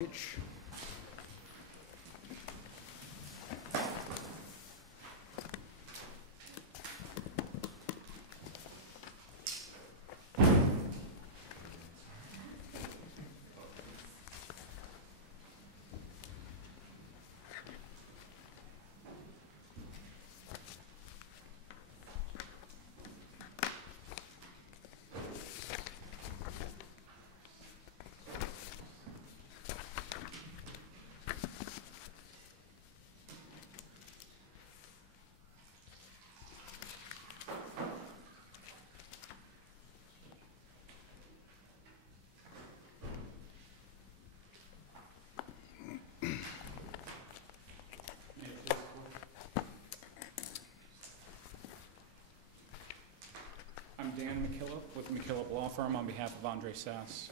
Mortgage. I'm Dan McKillop with McKillop Law Firm on behalf of Andre Sas.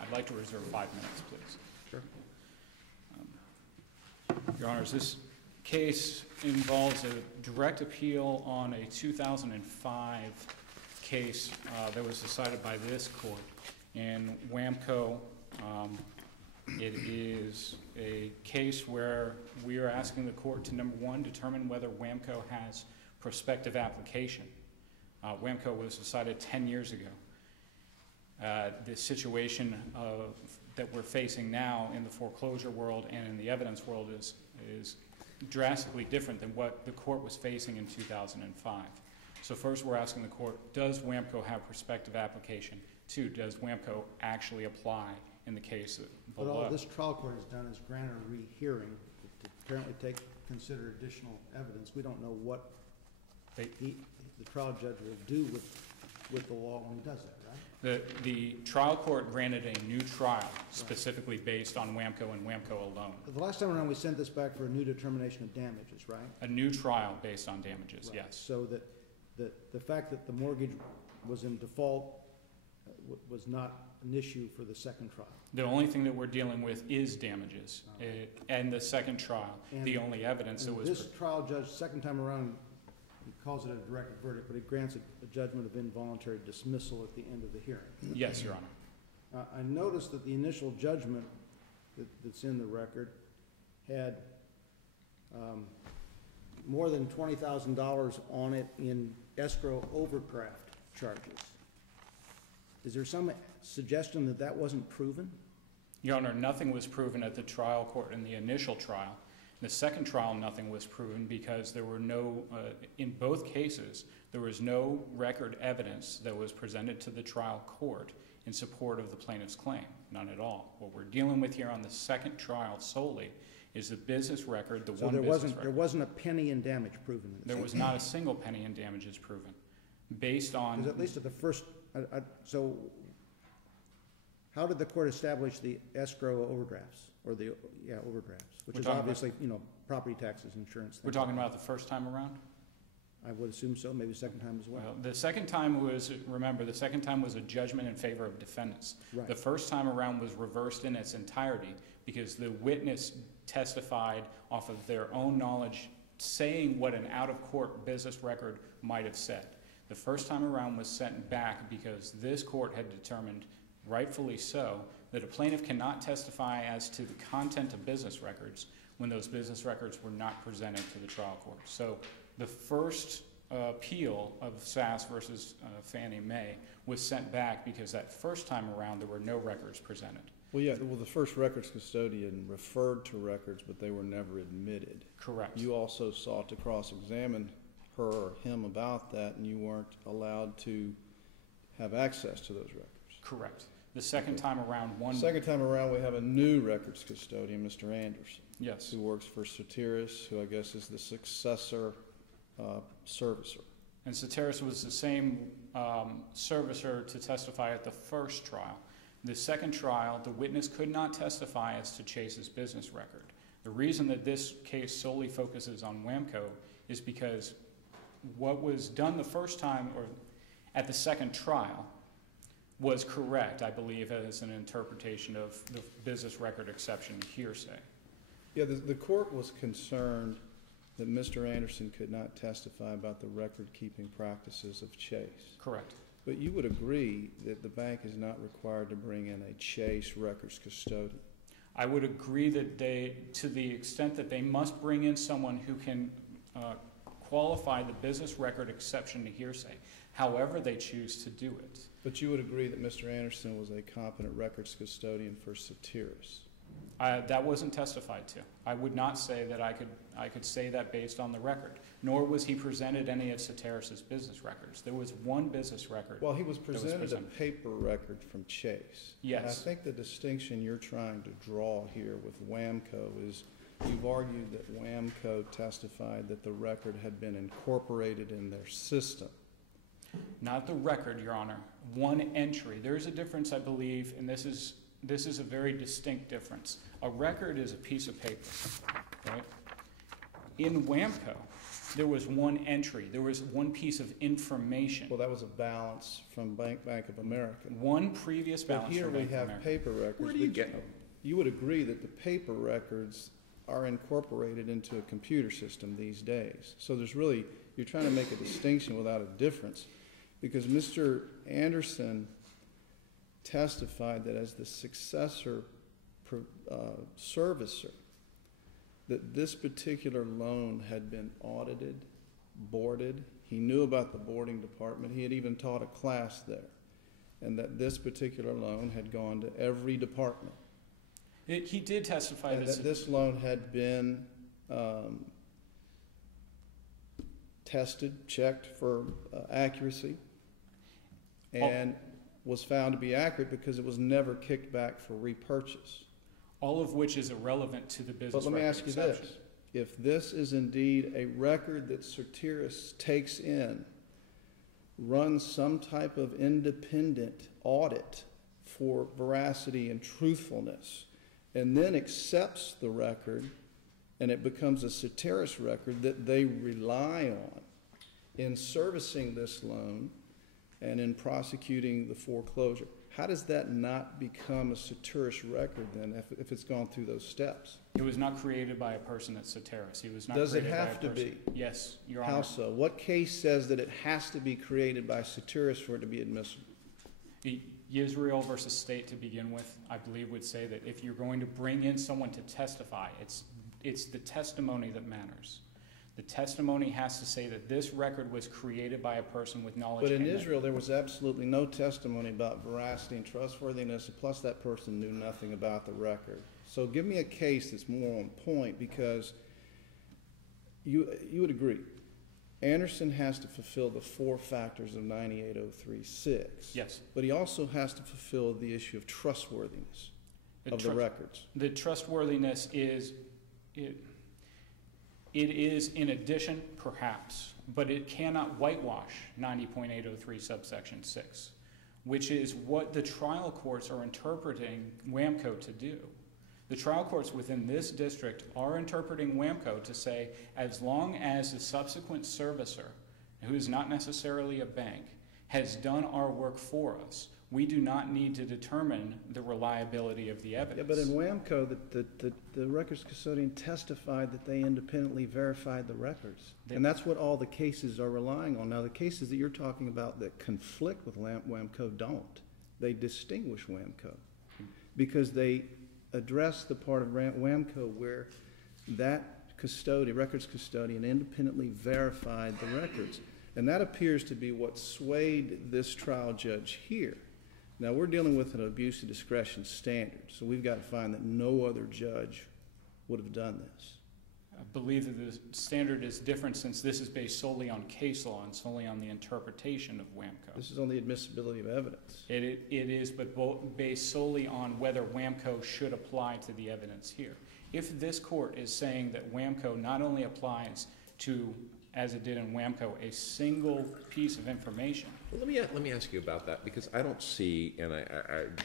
I'd like to reserve 5 minutes, please. Sure. Your Honors, this case involves a direct appeal on a 2005 case that was decided by this court in Wamco. It is a case where we are asking the court to, number one, determine whether Wamco has prospective application. Wamco was decided 10 years ago. The situation that we're facing now in the foreclosure world and in the evidence world is drastically different than what the court was facing in 2005. So first we're asking the court, does Wamco have prospective application? Two, does Wamco actually apply in the case below? But all this trial court has done is grant a rehearing to apparently consider additional evidence. We don't know what the trial judge will do with the law when he does that, right? The trial court granted a new trial specifically based on Wamco and Wamco alone. The last time around we sent this back for a new determination of damages, right? A new trial based on damages, right. Yes. So that the fact that the mortgage was in default was not an issue for the second trial. The only thing that we're dealing with is damages. And the second trial, and the only evidence that was... This trial judge, second time around, he calls it a directed verdict, but he grants a judgment of involuntary dismissal at the end of the hearing. Yes, Your Honor. I noticed that the initial judgment that's in the record had more than $20,000 on it in escrow overdraft charges. Is there some suggestion that that wasn't proven? Your Honor, nothing was proven at the trial court in the initial trial. In the second trial, nothing was proven because there were no, in both cases, there was no record evidence that was presented to the trial court in support of the plaintiff's claim. None at all. What we're dealing with here on the second trial solely is the business record, the one business record. There wasn't a penny in damage proven in this. There was not a single penny in damages proven. Based on... Because at least at the first, so how did the court establish the escrow overdrafts, or the, overdrafts, which is obviously, property taxes, insurance. We're talking about the first time around? I would assume so, maybe second time as well. Well, the second time was, remember, the second time was a judgment in favor of defendants. Right. The first time around was reversed in its entirety because the witness testified off of their own knowledge, saying what an out-of-court business record might have said. The first time around was sent back because this court had determined, rightfully so, that a plaintiff cannot testify as to the content of business records when those business records were not presented to the trial court. So the first appeal of Sas versus Fannie Mae was sent back because that first time around there were no records presented. Well, yeah, the first records custodian referred to records, but they were never admitted. Correct. You also sought to cross-examine her or him about that, and you weren't allowed to have access to those records. Correct. The second time around, Second time around, we have a new records custodian, Mr. Anderson. Yes. Who works for Sataras, who I guess is the successor servicer. And Sataras was the same servicer to testify at the first trial. The second trial, the witness could not testify as to Chase's business record. The reason that this case solely focuses on Wamco is because what was done the first time, or at the second trial, was correct, I believe, as an interpretation of the business record exception hearsay. Yeah, the court was concerned that Mr. Anderson could not testify about the record-keeping practices of Chase. Correct. But you would agree that the bank is not required to bring in a Chase records custodian. I would agree that to the extent that they must bring in someone who can qualify the business record exception to hearsay, however they choose to do it. But you would agree that Mr. Anderson was a competent records custodian for Sataras? That wasn't testified to. I would not say that I could say that based on the record, nor was he presented any of Sataras' business records. There was one business record. Well, he was presented a paper record from Chase. Yes. And I think the distinction you're trying to draw here with Wamco is you've argued that Wamco testified that the record had been incorporated in their system. Not the record, Your Honor. One entry. There is a difference, I believe, and this is a very distinct difference. A record is a piece of paper, right? In Wamco, there was one entry. There was one piece of information. Well, that was a balance from Bank of America. One previous balance but here from we Bank of have America. paper records. Where do you get them? You would agree that the paper records are incorporated into a computer system these days. So there's really, you're trying to make a distinction without a difference, because Mr. Anderson testified that as the successor servicer, that this particular loan had been audited, boarded. He knew about the boarding department. He had even taught a class there. And that this particular loan had gone to every department. He did testify and that this loan had been tested, checked for accuracy, and was found to be accurate because it was never kicked back for repurchase. All of which is irrelevant to the business record. But let me ask you exception. this. If this is indeed a record that Sataras takes in, runs some type of independent audit for veracity and truthfulness, and then accepts the record, and it becomes a Sataras record that they rely on in servicing this loan and in prosecuting the foreclosure, how does that not become a Sataras record then if it's gone through those steps? It was not created by a person at Sataras. He was not Does it created by a have to person. be? Yes, Your Honor. How so? What case says that it has to be created by Sataras for it to be admissible? Israel versus State, to begin with, I believe would say that if you're going to bring in someone to testify, it's the testimony that matters. The testimony has to say that this record was created by a person with knowledge. But in Israel, there was absolutely no testimony about veracity and trustworthiness, and plus that person knew nothing about the record. So give me a case that's more on point, because you would agree. Anderson has to fulfill the 4 factors of 9803-6. Yes. But he also has to fulfill the issue of trustworthiness of the records. The trustworthiness is, it is in addition, perhaps, but it cannot whitewash 90.803 subsection 6, which is what the trial courts are interpreting Wamco to do. The trial courts within this district are interpreting Wamco to say, as long as the subsequent servicer, who is not necessarily a bank, has done our work for us, we do not need to determine the reliability of the evidence. Yeah, but in Wamco, the records custodian testified that they independently verified the records. And that's what all the cases are relying on. Now, the cases that you're talking about that conflict with Wamco don't. They distinguish Wamco because they address the part of Wamco where that records custodian independently verified the records. And that appears to be what swayed this trial judge here. Now, we're dealing with an abuse of discretion standard, so we've got to find that no other judge would have done this. I believe that the standard is different since this is based solely on case law and solely on the interpretation of Wamco. This is on the admissibility of evidence. It is, but based solely on whether Wamco should apply to the evidence here. If this court is saying that Wamco not only applies to, as it did in Wamco, a single piece of information. Well, let me ask you about that, because I don't see, and I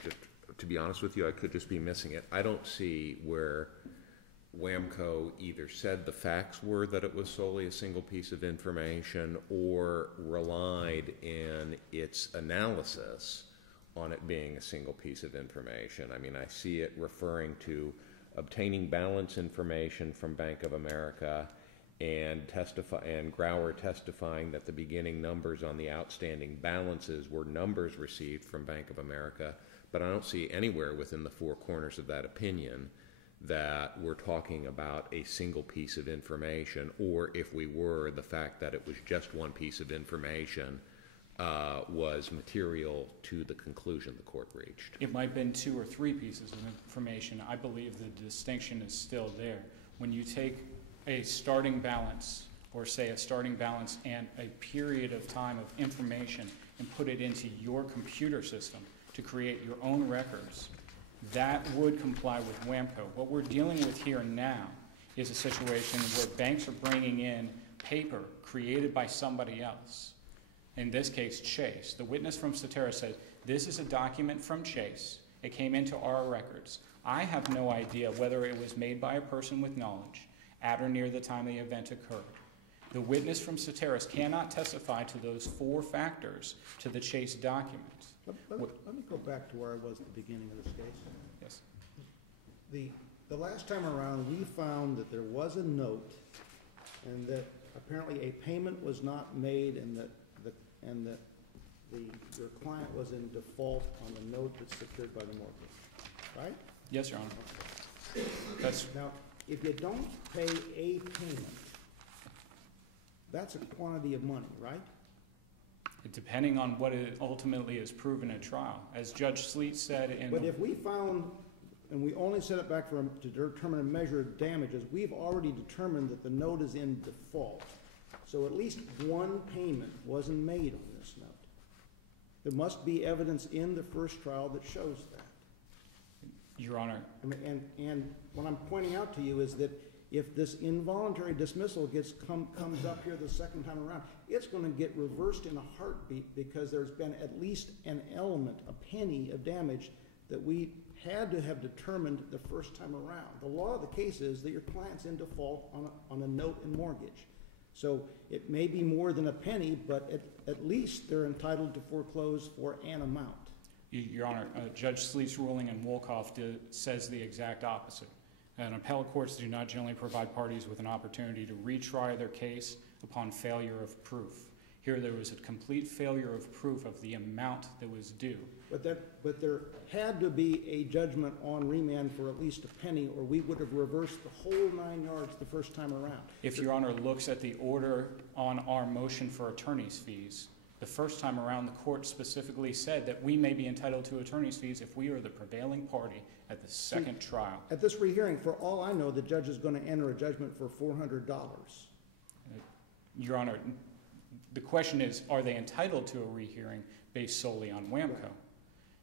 just, to be honest with you, I could just be missing it. I don't see where Wamco either said the facts were that it was solely a single piece of information or relied in its analysis on it being a single piece of information. I mean, I see it referring to obtaining balance information from Bank of America and Grauer testifying that the beginning numbers on the outstanding balances were numbers received from Bank of America, but I don't see anywhere within the four corners of that opinion that we're talking about a single piece of information, or if we were, the fact that it was just one piece of information was material to the conclusion the court reached. It might have been 2 or 3 pieces of information. I believe the distinction is still there. When you take a starting balance, or say a starting balance and a period of time of information, and put it into your computer system to create your own records, that would comply with Wamco. What we're dealing with here now is a situation where banks are bringing in paper created by somebody else. In this case, Chase. The witness from Sataras said, this is a document from Chase. It came into our records. I have no idea whether it was made by a person with knowledge at or near the time the event occurred. The witness from Sataras cannot testify to those 4 factors to the Chase document. Let me go back to where I was at the beginning of this case. Yes. The last time around, we found that there was a note, and that apparently a payment was not made, and that your client was in default on the note that's secured by the mortgage, right? Yes, Your Honor. That's Now, if you don't pay a payment, that's a quantity of money, right? depending on what it ultimately is proven at trial. As Judge Sleet said in... But if we found, and we only set it back to determine a measure of damages, we've already determined that the note is in default. So at least one payment wasn't made on this note. There must be evidence in the first trial that shows that. Your Honor. And what I'm pointing out to you is that if this involuntary dismissal comes up here the second time around, it's going to get reversed in a heartbeat, because there's been at least an element, a penny of damage that we had to have determined the first time around. The law of the case is that your client's in default on a note and mortgage. So it may be more than a penny, but at least they're entitled to foreclose for an amount. Your Honor, Judge Sleet's ruling in Wolkoff says the exact opposite. And appellate courts do not generally provide parties with an opportunity to retry their case upon failure of proof. Here there was a complete failure of proof of the amount that was due. But there had to be a judgment on remand for at least a penny, or we would have reversed the whole 9 yards the first time around. If Your Honor looks at the order on our motion for attorney's fees, the first time around the court specifically said that we may be entitled to attorney's fees if we are the prevailing party at the second trial. At this rehearing, for all I know, the judge is going to enter a judgment for $400. Your Honor, the question is, are they entitled to a rehearing based solely on Wamco?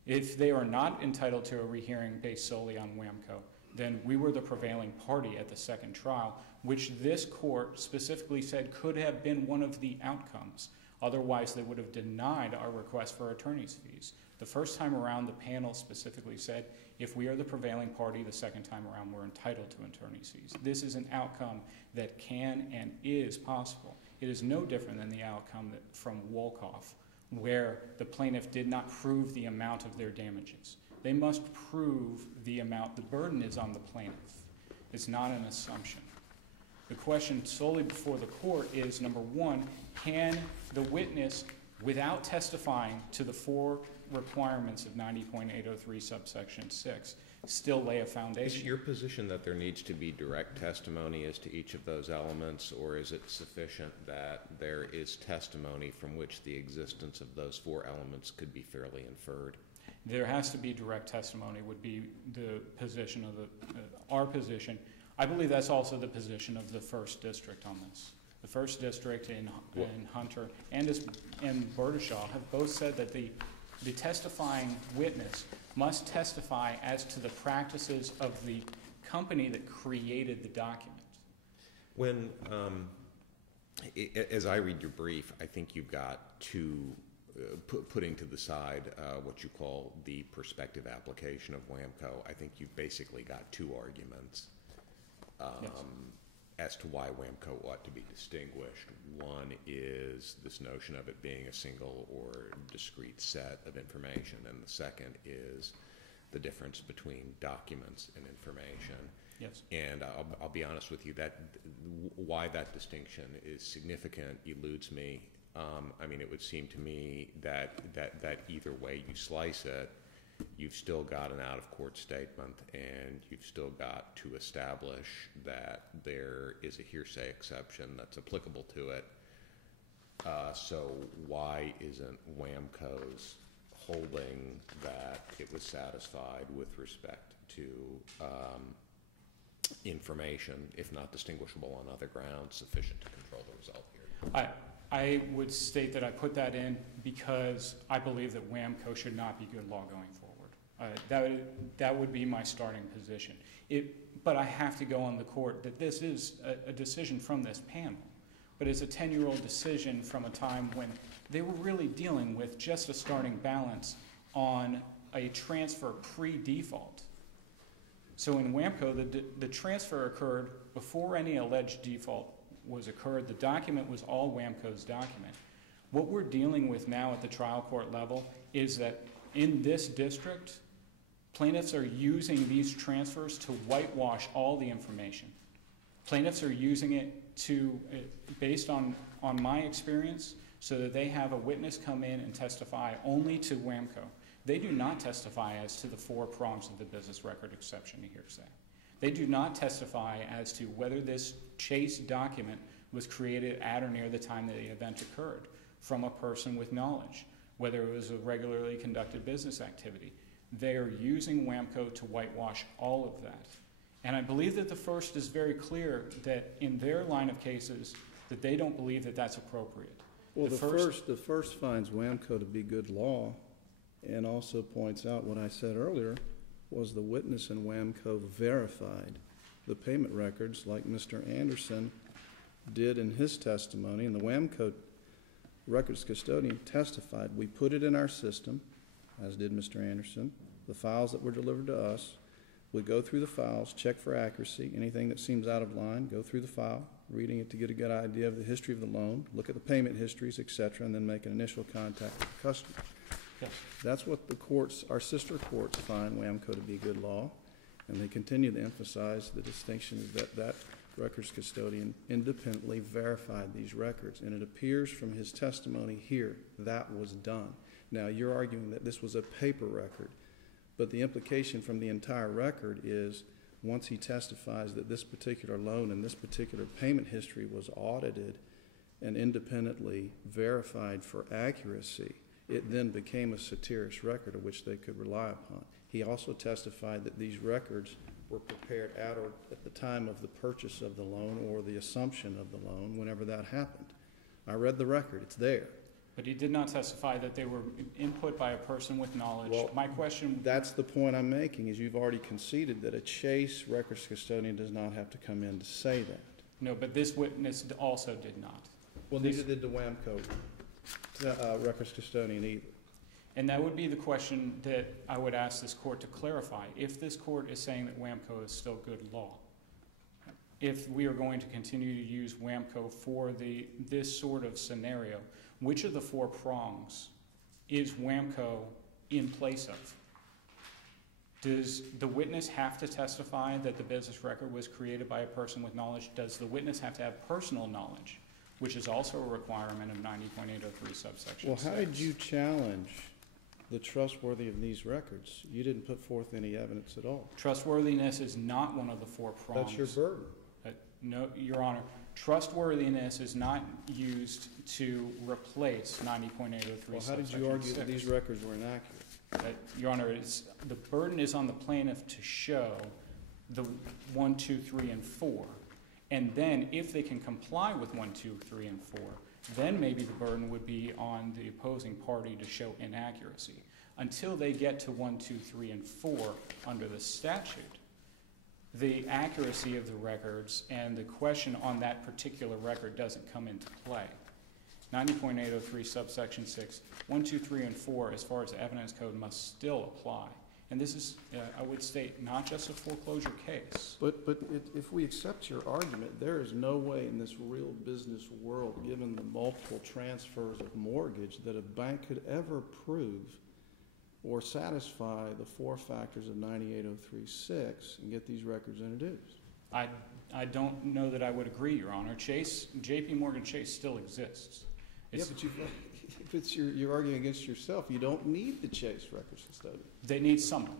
If they are not entitled to a rehearing based solely on Wamco, then we were the prevailing party at the second trial, which this court specifically said could have been one of the outcomes. Otherwise, they would have denied our request for attorney's fees. The first time around, the panel specifically said, if we are the prevailing party the second time around, we're entitled to attorney's fees. This is an outcome that can and is possible. It is no different than the outcome from Wolkoff, where the plaintiff did not prove the amount of their damages. They must prove the amount. The burden is on the plaintiff. It's not an assumption. The question solely before the court is, number one, can the witness, without testifying to the 4 requirements of 90.803 subsection 6, still lay a foundation? Is your position that there needs to be direct testimony as to each of those elements, or is it sufficient that there is testimony from which the existence of those 4 elements could be fairly inferred? There has to be direct testimony, would be the position of our position. I believe that's also the position of the First District on this. The First District in Hunter and Burdishaw have both said that the testifying witness must testify as to the practices of the company that created the document. When, as I read your brief, I think you've got putting to the side what you call the prospective application of Wamco. I think you've basically got 2 arguments. Yes. As to why Wamco ought to be distinguished. One is this notion of it being a single or discrete set of information, and the second is the difference between documents and information. Yes. And I'll be honest with you, that why that distinction is significant eludes me. I mean, it would seem to me that either way you slice it, you've still got an out-of-court statement, and you've still got to establish that there is a hearsay exception that's applicable to it. So why isn't Wamco's holding that it was satisfied with respect to information, if not distinguishable on other grounds, sufficient to control the result here? I would state that I put that in because I believe that Wamco should not be good law going forward. That would be my starting position. But I have to go on the court that this is a decision from this panel. But it's a 10-year-old decision from a time when they were really dealing with just a starting balance on a transfer pre-default. So in Wamco, the transfer occurred before any alleged default was occurred. The document was all Wamco's document. What we're dealing with now at the trial court level is that in this district, plaintiffs are using these transfers to whitewash all the information. Plaintiffs are using it to, based on my experience, so that they have a witness come in and testify only to Wamco. They do not testify as to the 4 prongs of the business record exception to hearsay. They do not testify as to whether this Chase document was created at or near the time that the event occurred from a person with knowledge, whether it was a regularly conducted business activity. They are using Wamco to whitewash all of that. And I believe that the first is very clear that in their line of cases that they don't believe that that's appropriate. Well, the first finds Wamco to be good law and also points out what I said earlier was the witness in Wamco verified the payment records like Mr. Anderson did in his testimony, and the Wamco records custodian testified. We put it in our system, as did Mr. Anderson. The files that were delivered to us, we go through the files, check for accuracy, anything that seems out of line, go through the file, reading it to get a good idea of the history of the loan, look at the payment histories, etc., and then make an initial contact with the customer. Yes. That's what the courts, our sister courts, find Wamco to be good law, and they continue to emphasize the distinction that records custodian independently verified these records, and it appears from his testimony here that was done. Now, you're arguing that this was a paper record, but the implication from the entire record is once he testifies that this particular loan and this particular payment history was audited and independently verified for accuracy, it then became a Sataras record of which they could rely upon. He also testified that these records were prepared at or at the time of the purchase of the loan or the assumption of the loan, whenever that happened. I read the record, it's there. But he did not testify that they were input by a person with knowledge. Well, my question... That's the point I'm making, is you've already conceded that a Chase records custodian does not have to come in to say that. No, but this witness also did not. Well, neither did the Wamco records custodian either. And that would be the question that I would ask this court to clarify. If this court is saying that Wamco is still good law, if we are going to continue to use Wamco for this sort of scenario, which of the 4 prongs is Wamco in place of? Does the witness have to testify that the business record was created by a person with knowledge? Does the witness have to have personal knowledge, which is also a requirement of 90.803 subsection 6? Well, how did you challenge the trustworthy of these records? You didn't put forth any evidence at all. Trustworthiness is not one of the 4 prongs. That's your burden. No, Your Honor. Trustworthiness is not used to replace 90.803. Well, how did you argue that these records were inaccurate? Your Honor, the burden is on the plaintiff to show the 1, 2, 3, and 4. And then if they can comply with 1, 2, 3, and 4, then maybe the burden would be on the opposing party to show inaccuracy. Until they get to 1, 2, 3, and 4 under the statute, the accuracy of the records and the question on that particular record doesn't come into play. 90.803 subsection 6, 1, 2, 3, and 4 as far as the evidence code must still apply. And this is, I would state, not just a foreclosure case. But if we accept your argument, there is no way in this real business world, given the multiple transfers of mortgage, that a bank could ever prove or satisfy the 4 factors of 98.03.6 and get these records introduced. I don't know that I would agree, Your Honor. JP Morgan Chase still exists. Yeah, but if it's you're arguing against yourself, you don't need the Chase records custodian. They need somebody.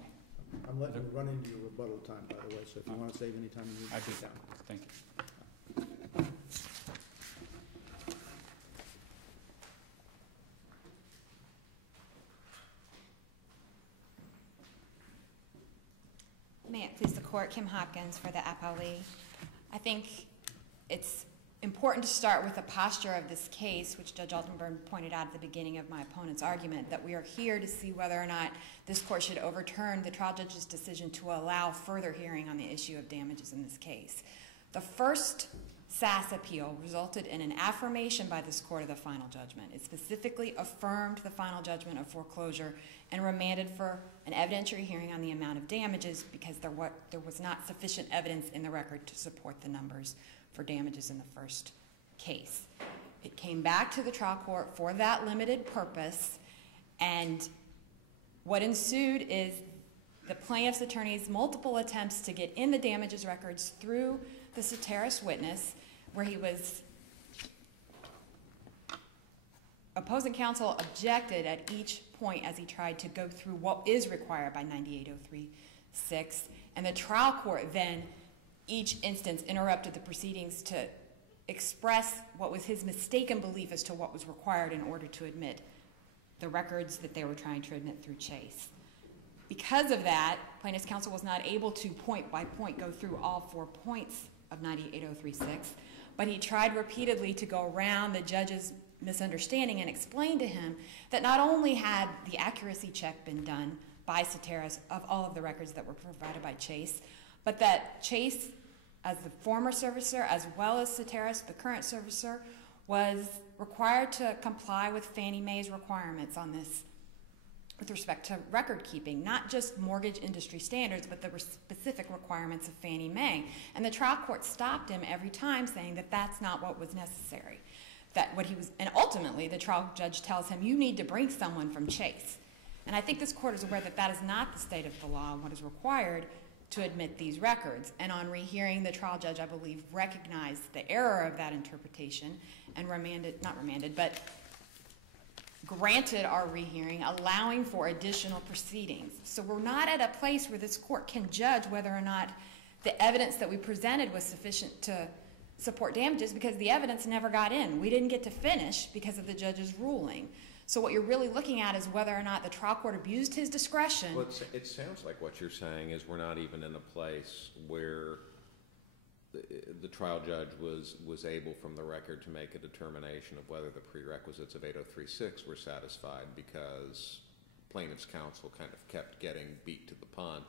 I'm letting you run into your rebuttal time, by the way, so if you want to save any time, you need I to do sit that. down. Thank you. May it please the court, Kim Hopkins for the appellee. I think it's important to start with the posture of this case, which Judge Altenburn pointed out at the beginning of my opponent's argument, that we are here to see whether or not this court should overturn the trial judge's decision to allow further hearing on the issue of damages in this case. The first SAS appeal resulted in an affirmation by this court of the final judgment. It specifically affirmed the final judgment of foreclosure and remanded for an evidentiary hearing on the amount of damages because there was not sufficient evidence in the record to support the numbers for damages in the first case. It came back to the trial court for that limited purpose, and what ensued is the plaintiff's attorney's multiple attempts to get in the damages records through the Sataras witness, where he was opposing counsel objected at each point as he tried to go through what is required by 9803-6, and the trial court then each instance interrupted the proceedings to express what was his mistaken belief as to what was required in order to admit the records that they were trying to admit through Chase. Because of that, plaintiff's counsel was not able to point by point go through all 4 points of 9803-6, but he tried repeatedly to go around the judge's misunderstanding and explain to him that not only had the accuracy check been done by Sataras of all of the records that were provided by Chase, but that Chase, as the former servicer, as well as Sataras, the current servicer, was required to comply with Fannie Mae's requirements on this with respect to record keeping, not just mortgage industry standards, but the specific requirements of Fannie Mae. And the trial court stopped him every time, saying that that's not what was necessary. And ultimately, the trial judge tells him, you need to bring someone from Chase. And I think this court is aware that that is not the state of the law and what is required to admit these records. And on rehearing, the trial judge, I believe, recognized the error of that interpretation and granted our rehearing, allowing for additional proceedings. So we're not at a place where this court can judge whether or not the evidence that we presented was sufficient to support damages, because the evidence never got in. We didn't get to finish because of the judge's ruling. So what you're really looking at is whether or not the trial court abused his discretion. Well, it sounds like what you're saying is we're not even in a place where the trial judge was able from the record to make a determination of whether the prerequisites of 8036 were satisfied, because plaintiff's counsel kind of kept getting beat to the punch.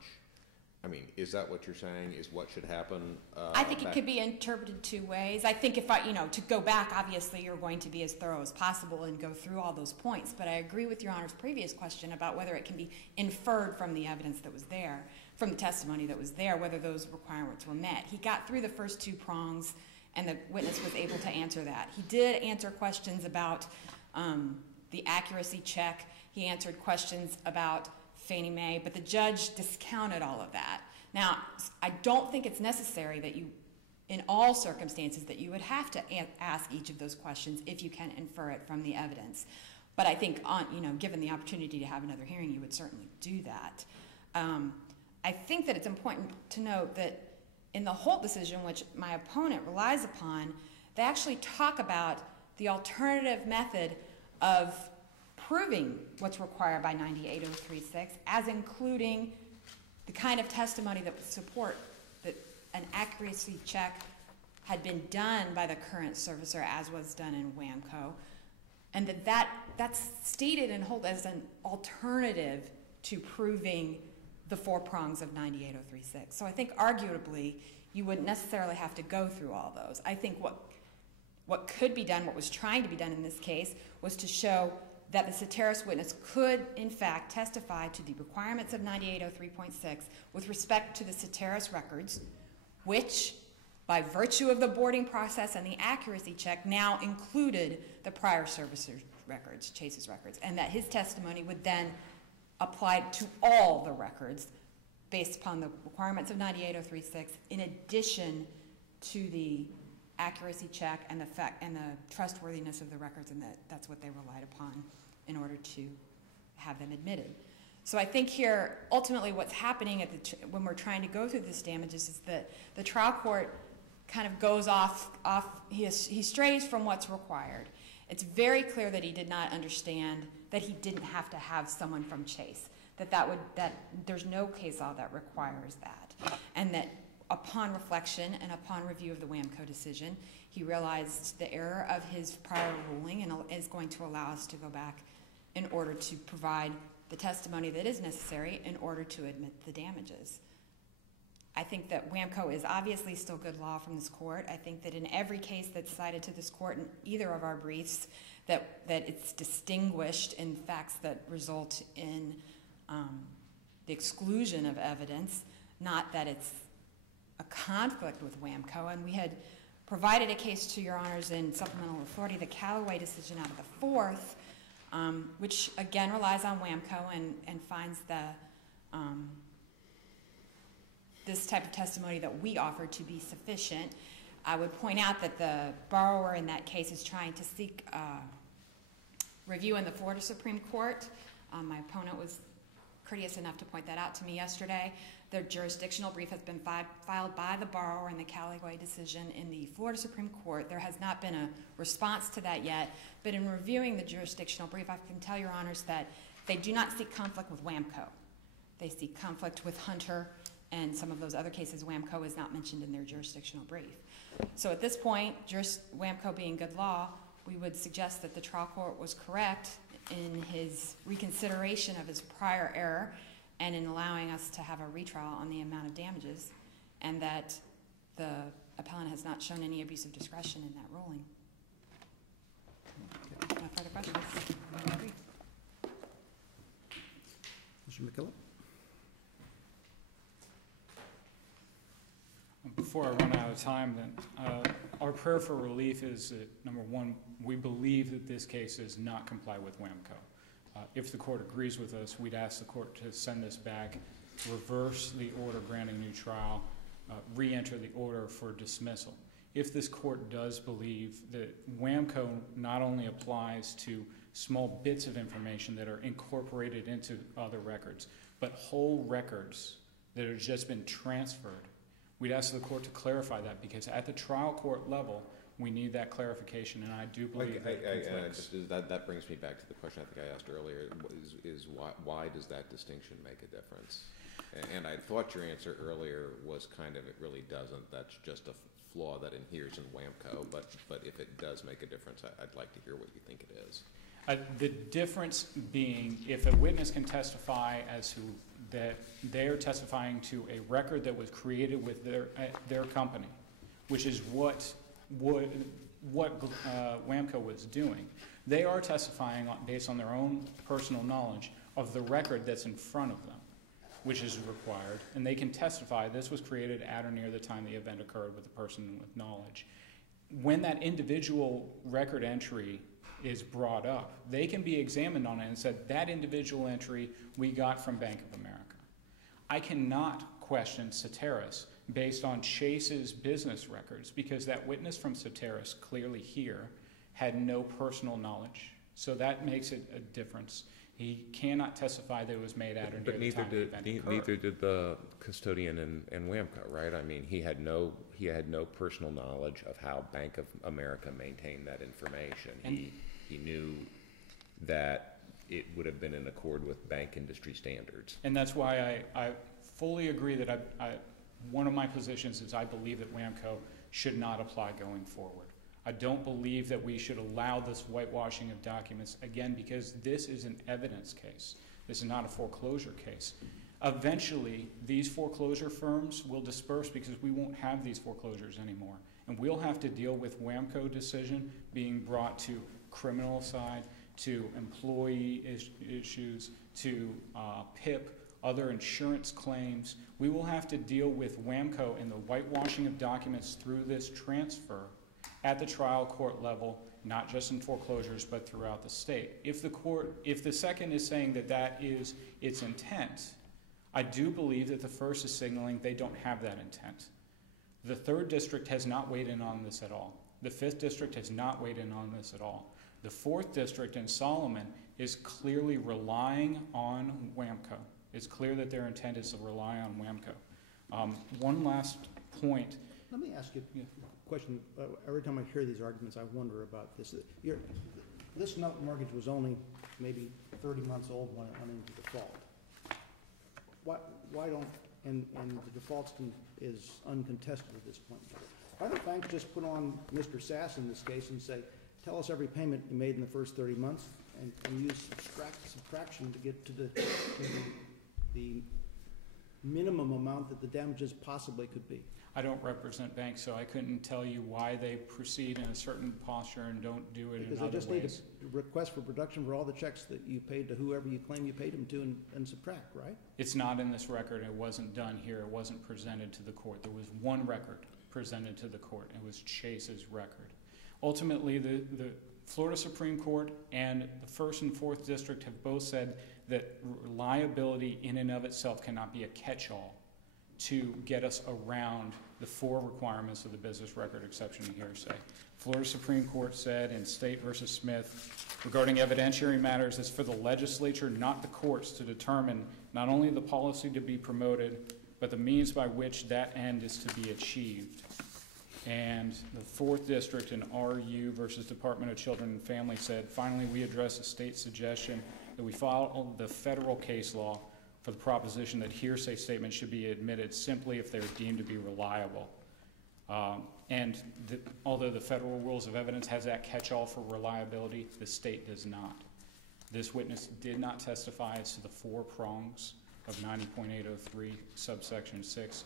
I mean, is that what you're saying is what should happen? I think it could be interpreted two ways. I think if to go back, obviously you're going to be as thorough as possible and go through all those points. But I agree with Your Honor's previous question about whether it can be inferred from the evidence that was there, from the testimony that was there, whether those requirements were met. He got through the first two prongs, and the witness was able to answer that. He did answer questions about the accuracy check. He answered questions about Fannie Mae, but the judge discounted all of that. Now, I don't think it's necessary that you, in all circumstances, that you would have to ask each of those questions if you can infer it from the evidence. But I think, given the opportunity to have another hearing, you would certainly do that. I think that it's important to note that in the Holt decision, which my opponent relies upon, they actually talk about the alternative method of proving what's required by 98036 as including the kind of testimony that would support that an accuracy check had been done by the current servicer as was done in Wamco, and that's stated in Holt as an alternative to proving the 4 prongs of 98036. So I think arguably you wouldn't necessarily have to go through all those. I think what could be done, what was trying to be done in this case, was to show that the Sataras witness could, in fact, testify to the requirements of 9803.6 with respect to the Sataras records, which, by virtue of the boarding process and the accuracy check, now included the prior servicer's records, Chase's records, and that his testimony would then apply to all the records based upon the requirements of 98036 in addition to the accuracy check and the trustworthiness of the records, and that's what they relied upon in order to have them admitted. So I think here, ultimately what's happening when we're trying to go through this damages is that the trial court kind of goes he strays from what's required. It's very clear that he did not understand that he didn't have to have someone from Chase, that there's no case law that requires that, and that upon reflection and upon review of the Wamco decision, he realized the error of his prior ruling and is going to allow us to go back in order to provide the testimony that is necessary in order to admit the damages. I think that Wamco is obviously still good law from this court. I think that in every case that's cited to this court in either of our briefs, that it's distinguished in facts that result in the exclusion of evidence, not that it's a conflict with Wamco. And we had provided a case to your honors in supplemental authority, the Callaway decision out of the Fourth, which again relies on Wamco and finds this type of testimony that we offer to be sufficient. I would point out that the borrower in that case is trying to seek review in the Florida Supreme Court. My opponent was courteous enough to point that out to me yesterday. The jurisdictional brief has been filed by the borrower in the Callaway decision in the Florida Supreme Court. There has not been a response to that yet, but in reviewing the jurisdictional brief, I can tell your honors that they do not seek conflict with Wamco. They seek conflict with Hunter and some of those other cases. Wamco is not mentioned in their jurisdictional brief. So at this point, Wamco being good law, we would suggest that the trial court was correct in his reconsideration of his prior error and in allowing us to have a retrial on the amount of damages, and that the appellant has not shown any abuse of discretion in that ruling. No further questions? I agree. Mr. McKillop? Before I run out of time, then, our prayer for relief is that, number one, we believe that this case does not comply with Wamco. If the court agrees with us, we'd ask the court to send this back, reverse the order granting new trial, re-enter the order for dismissal. If this court does believe that Wamco not only applies to small bits of information that are incorporated into other records, but whole records that have just been transferred, we'd ask the court to clarify that, because at the trial court level, we need that clarification, and I do believe that brings me back to the question I think I asked earlier, is why does that distinction make a difference? And I thought your answer earlier was kind of, it really doesn't. That's just a flaw that inheres in Wamco, but if it does make a difference, I'd like to hear what you think it is. The difference being, if a witness can testify as to that they are testifying to a record that was created with their company, which is what Wamco was doing. They are testifying based on their own personal knowledge of the record that's in front of them, which is required, and they can testify this was created at or near the time the event occurred with the person with knowledge. When that individual record entry is brought up, they can be examined on it and said, that individual entry we got from Bank of America. I cannot question Sataras based on Chase's business records, because that witness from Sataras clearly here had no personal knowledge. So that makes it a difference. He cannot testify that it was made at or near the time the event occurred. Neither did the custodian in Wamco, right? I mean, he had no personal knowledge of how Bank of America maintained that information. He knew that it would have been in accord with bank industry standards. And that's why I fully agree that one of my positions is I believe that Wamco should not apply going forward. I don't believe that we should allow this whitewashing of documents, again, because this is an evidence case. This is not a foreclosure case. Eventually, these foreclosure firms will disperse because we won't have these foreclosures anymore. And we'll have to deal with Wamco decision being brought to criminal side, to employee issues, to PIP, other insurance claims. We will have to deal with Wamco and the whitewashing of documents through this transfer at the trial court level, not just in foreclosures, but throughout the state. If the second is saying that is its intent, I do believe that the first is signaling they don't have that intent. The 3rd District has not weighed in on this at all. The 5th District has not weighed in on this at all. The 4th District in Solomon is clearly relying on Wamco. It's clear that their intent is to rely on Wamco. One last point. Let me ask you a question. Every time I hear these arguments, I wonder about this. This note mortgage was only maybe 30 months old when it went into default. Why don't, and the default is uncontested at this point. Why don't banks just put on Mr. Sas in this case and say, tell us every payment you made in the first 30 months and use subtraction to get to the minimum amount that the damages possibly could be? I don't represent banks, so I couldn't tell you why they proceed in a certain posture and don't do it in other ways. Because they just need a request for production for all the checks that you paid to whoever you claim you paid them to and subtract, right? It's not in this record. It wasn't done here. It wasn't presented to the court. There was one record presented to the court. It was Chase's record. Ultimately, the Florida Supreme Court and the 1st and 4th District have both said that liability in and of itself cannot be a catch-all to get us around the 4 requirements of the business record exception and hearsay. Florida Supreme Court said in State v. Smith, regarding evidentiary matters, it's for the legislature, not the courts, to determine not only the policy to be promoted, but the means by which that end is to be achieved. And the 4th District in RU versus Department of Children and Family said, finally, we address the state's suggestion that we follow the federal case law for the proposition that hearsay statements should be admitted simply if they're deemed to be reliable. Although the federal rules of evidence has that catch-all for reliability, the state does not. This witness did not testify as to the 4 prongs of 90.803 subsection 6.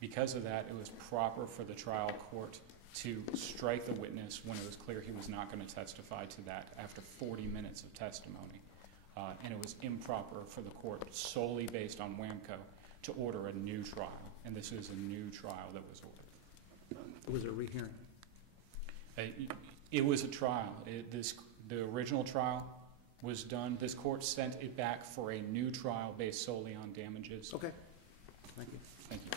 Because of that, it was proper for the trial court to strike the witness when it was clear he was not going to testify to that after 40 minutes of testimony. And it was improper for the court, solely based on Wamco, to order a new trial. And this is a new trial that was ordered. It was a rehearing. It was a trial. The original trial was done. This court sent it back for a new trial based solely on damages. Okay. Thank you. Thank you.